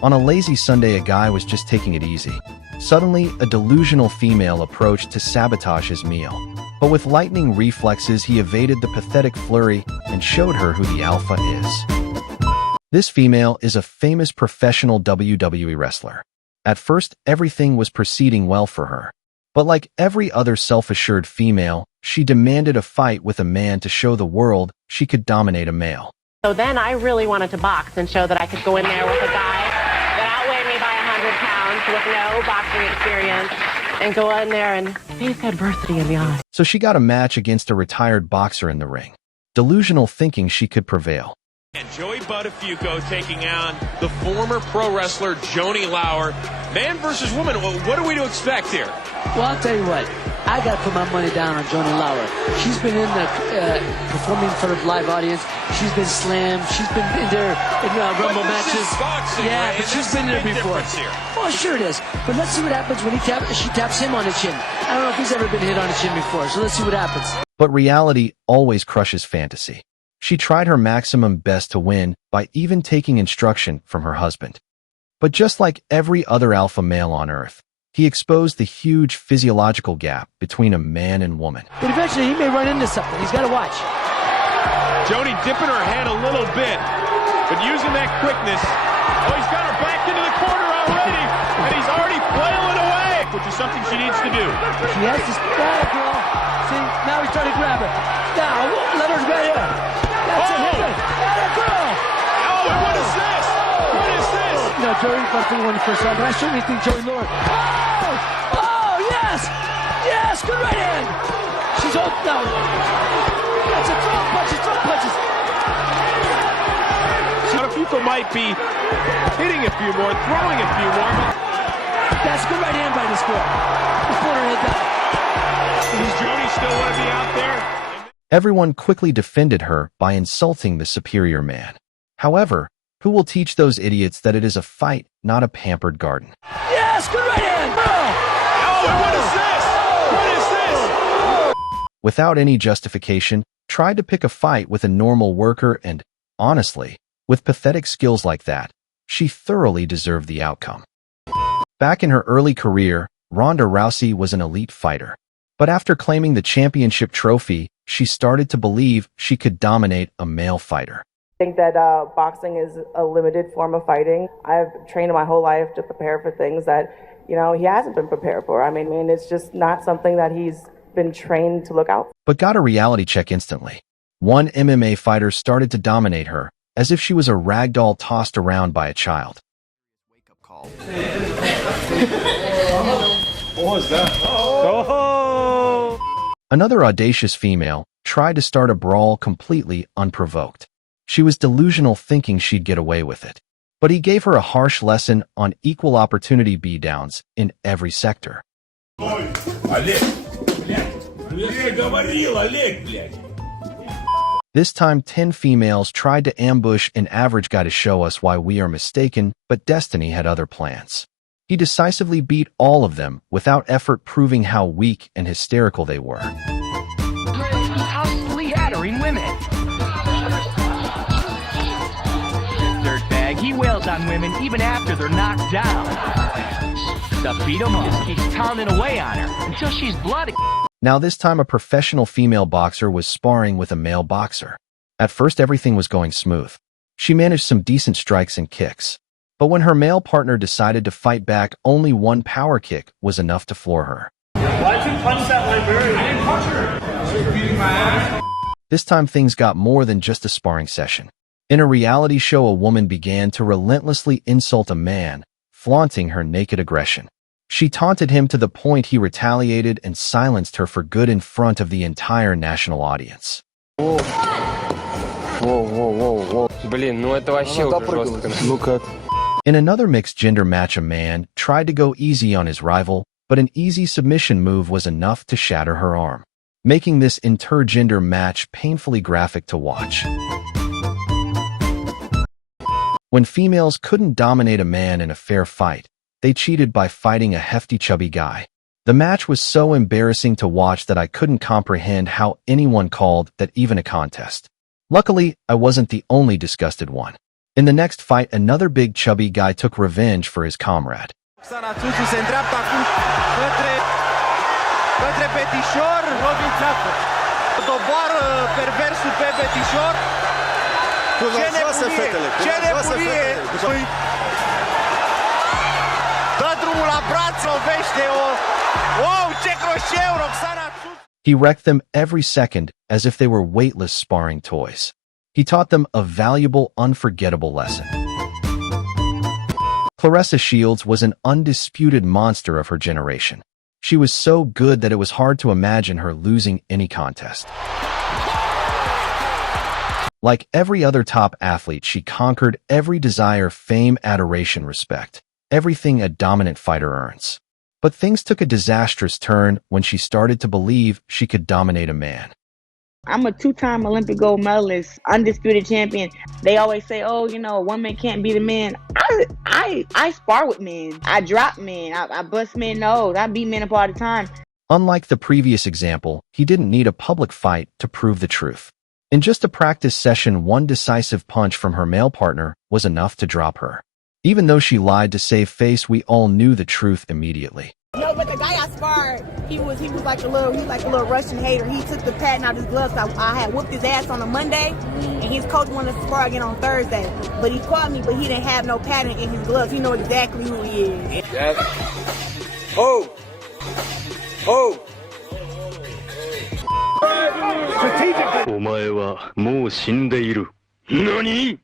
On a lazy Sunday, a guy was just taking it easy. Suddenly, a delusional female approached to sabotage his meal. But with lightning reflexes, he evaded the pathetic flurry and showed her who the alpha is. This female is a famous professional WWE wrestler. At first, everything was proceeding well for her. But like every other self-assured female, she demanded a fight with a man to show the world she could dominate a male. So then I really wanted to box and show that I could go in there with a guy that outweighed me by 100 pounds with no boxing experience and go in there and face adversity in the eye. So she got a match against a retired boxer in the ring, delusional thinking she could prevail. And Joey Buttafuoco taking on the former pro wrestler Joni Lauer. Man versus woman, what are we to expect here? Well, I'll tell you what. I got to put my money down on Joni Lauer. She's been in the performing in front of live audience. She's been slammed. She's been in there in Rumble matches. Boxing, yeah, right? but she's been there before. Well, sure it is. But let's see what happens when she taps him on the chin. I don't know if he's ever been hit on the chin before, so let's see what happens. But reality always crushes fantasy. She tried her maximum best to win by even taking instruction from her husband. But just like every other alpha male on Earth, he exposed the huge physiological gap between a man and woman. But eventually he may run into something. He's got to watch. Joni dipping her head a little bit, but using that quickness. Oh, he's got her back into the corner already, and he's already flailing away, which is something she needs to do. She has to stop, girl. See, now he's trying to grab her. Now, let her get here. That's it. That girl. Oh, and what is this? What is this? You know, Joey fought for one the first time, but I certainly think Joey Lauer. Oh, yes! Yes, good right hand! She's hooked now. That's a throw punches, throw punches. A lot of people might be hitting a few more, throwing a few more. That's good right hand by this girl. Just put her head down. Does Joni still want to be out there? Everyone quickly defended her by insulting the superior man. However, who will teach those idiots that it is a fight, not a pampered garden? Yes, good right hand! Oh, and what is this? What is this? Without any justification, tried to pick a fight with a normal worker and, honestly, with pathetic skills like that, she thoroughly deserved the outcome. Back in her early career, Ronda Rousey was an elite fighter. But after claiming the championship trophy, she started to believe she could dominate a male fighter. I think that boxing is a limited form of fighting. I've trained my whole life to prepare for things that, he hasn't been prepared for. I mean, it's just not something that he's been trained to look out for. But got a reality check instantly. One MMA fighter started to dominate her, as if she was a rag doll tossed around by a child. Wake-up call. What was that? Oh! Another audacious female tried to start a brawl completely unprovoked. She was delusional thinking she'd get away with it. But he gave her a harsh lesson on equal opportunity beatdowns in every sector. This time 10 females tried to ambush an average guy to show us why we are mistaken, but destiny had other plans. He decisively beat all of them without effort, proving how weak and hysterical they were. Constantly hattering women. Dirtbag, he wails on women even after they're knocked down. The beat him up, just keeps pounding away on her until she's bloody. Now this time a professional female boxer was sparring with a male boxer. At first everything was going smooth. She managed some decent strikes and kicks. But when her male partner decided to fight back, only one power kick was enough to floor her. Why'd you punch that librarian? I didn't punch her. She was beating my ass. This time things got more than just a sparring session. In a reality show, a woman began to relentlessly insult a man, flaunting her naked aggression. She taunted him to the point he retaliated and silenced her for good in front of the entire national audience. Whoa. Блин, ну это вообще уже жестко. Look at. In another mixed-gender match, a man tried to go easy on his rival, but an easy submission move was enough to shatter her arm, making this intergender match painfully graphic to watch. When females couldn't dominate a man in a fair fight, they cheated by fighting a hefty chubby guy. The match was so embarrassing to watch that I couldn't comprehend how anyone called that even a contest. Luckily, I wasn't the only disgusted one. In the next fight, another big chubby guy took revenge for his comrade. Roxana Tuțu se îndreaptă acum către Petișor. Doboară perversul pe Petișor. Ce nebunie! Ce nebunie! Dă drumul la braț, lovește-o. Wow, ce croșeu, Roxana Tuțu! He wrecked them every second as if they were weightless sparring toys. He taught them a valuable, unforgettable lesson. Claressa Shields was an undisputed monster of her generation. She was so good that it was hard to imagine her losing any contest. Like every other top athlete, she conquered every desire, fame, adoration, respect, everything a dominant fighter earns. But things took a disastrous turn when she started to believe she could dominate a man. I'm a two-time Olympic gold medalist, undisputed champion. They always say, oh, you know, a woman can't beat a man. I spar with men. I drop men. I bust men nose. I beat men up all the time. Unlike the previous example, he didn't need a public fight to prove the truth. In just a practice session, one decisive punch from her male partner was enough to drop her. Even though she lied to save face, we all knew the truth immediately. No, but the guy I sparred, he was like a little Russian hater. He took the patent out of his gloves. I had whooped his ass on a Monday, and his coach wanted to spar again on Thursday. But he caught me, but he didn't have no patent in his gloves. He know exactly who he is. Yes. Oh! Oh! Strategically. お前はもう死んでいる。何?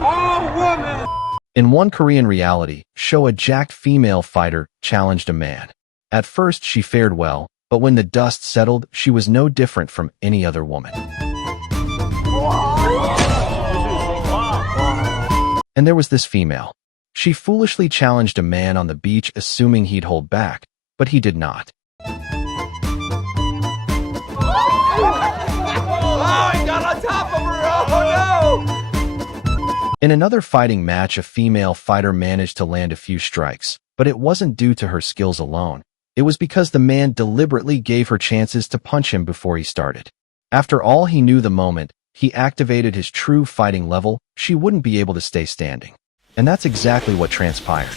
Oh, woman! In one Korean reality show, a jacked female fighter challenged a man. At first, she fared well, but when the dust settled, she was no different from any other woman. And there was this female. She foolishly challenged a man on the beach, assuming he'd hold back, but he did not. Oh, he got on top of her! Oh, no! In another fighting match, a female fighter managed to land a few strikes, but it wasn't due to her skills alone. It was because the man deliberately gave her chances to punch him before he started. After all, he knew the moment he activated his true fighting level, she wouldn't be able to stay standing. And that's exactly what transpired.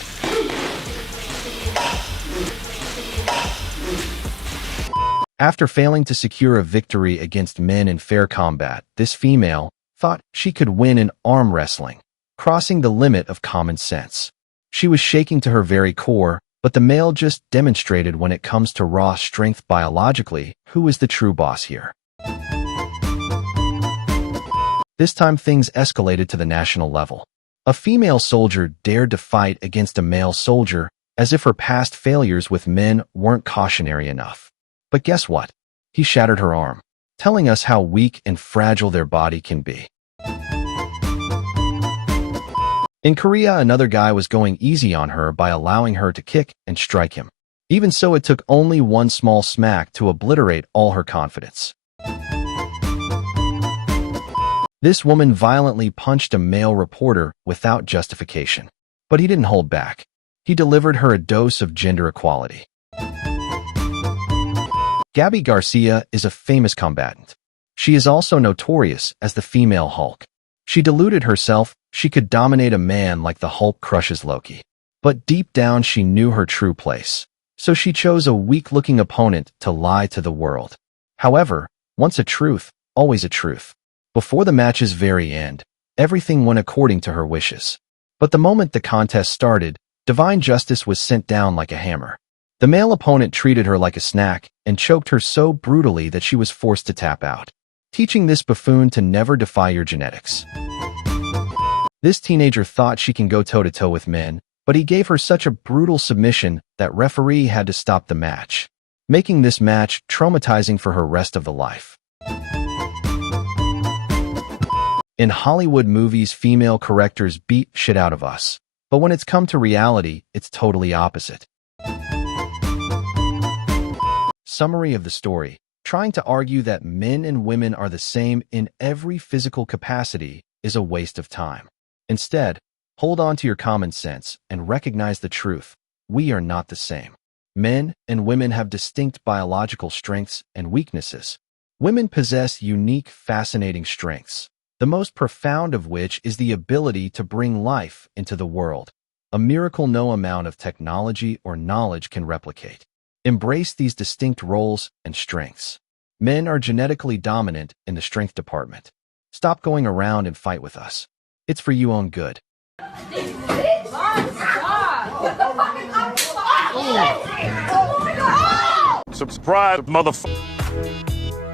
After failing to secure a victory against men in fair combat, this female thought she could win in arm wrestling, crossing the limit of common sense. She was shaking to her very core, but the male just demonstrated when it comes to raw strength biologically, who is the true boss here. This time things escalated to the national level. A female soldier dared to fight against a male soldier as if her past failures with men weren't cautionary enough. But guess what? He shattered her arm, telling us how weak and fragile their body can be. In Korea, another guy was going easy on her by allowing her to kick and strike him. Even so, it took only one small smack to obliterate all her confidence. This woman violently punched a male reporter without justification. But he didn't hold back. He delivered her a dose of gender equality. Gabby Garcia is a famous combatant. She is also notorious as the female Hulk. She deluded herself she could dominate a man like the Hulk crushes Loki. But deep down she knew her true place. So she chose a weak-looking opponent to lie to the world. However, once a truth, always a truth. Before the match's very end, everything went according to her wishes. But the moment the contest started, divine justice was sent down like a hammer. The male opponent treated her like a snack and choked her so brutally that she was forced to tap out, teaching this buffoon to never defy your genetics. This teenager thought she can go toe-to-toe with men, but he gave her such a brutal submission that referee had to stop the match, making this match traumatizing for her rest of the life. In Hollywood movies, female characters beat shit out of us. But when it's come to reality, it's totally opposite. Summary of the story. Trying to argue that men and women are the same in every physical capacity is a waste of time. Instead, hold on to your common sense and recognize the truth. We are not the same. Men and women have distinct biological strengths and weaknesses. Women possess unique, fascinating strengths, the most profound of which is the ability to bring life into the world, a miracle no amount of technology or knowledge can replicate. Embrace these distinct roles and strengths. Men are genetically dominant in the strength department. Stop going around and fight with us. It's for your own good. Subscribe, motherfucker.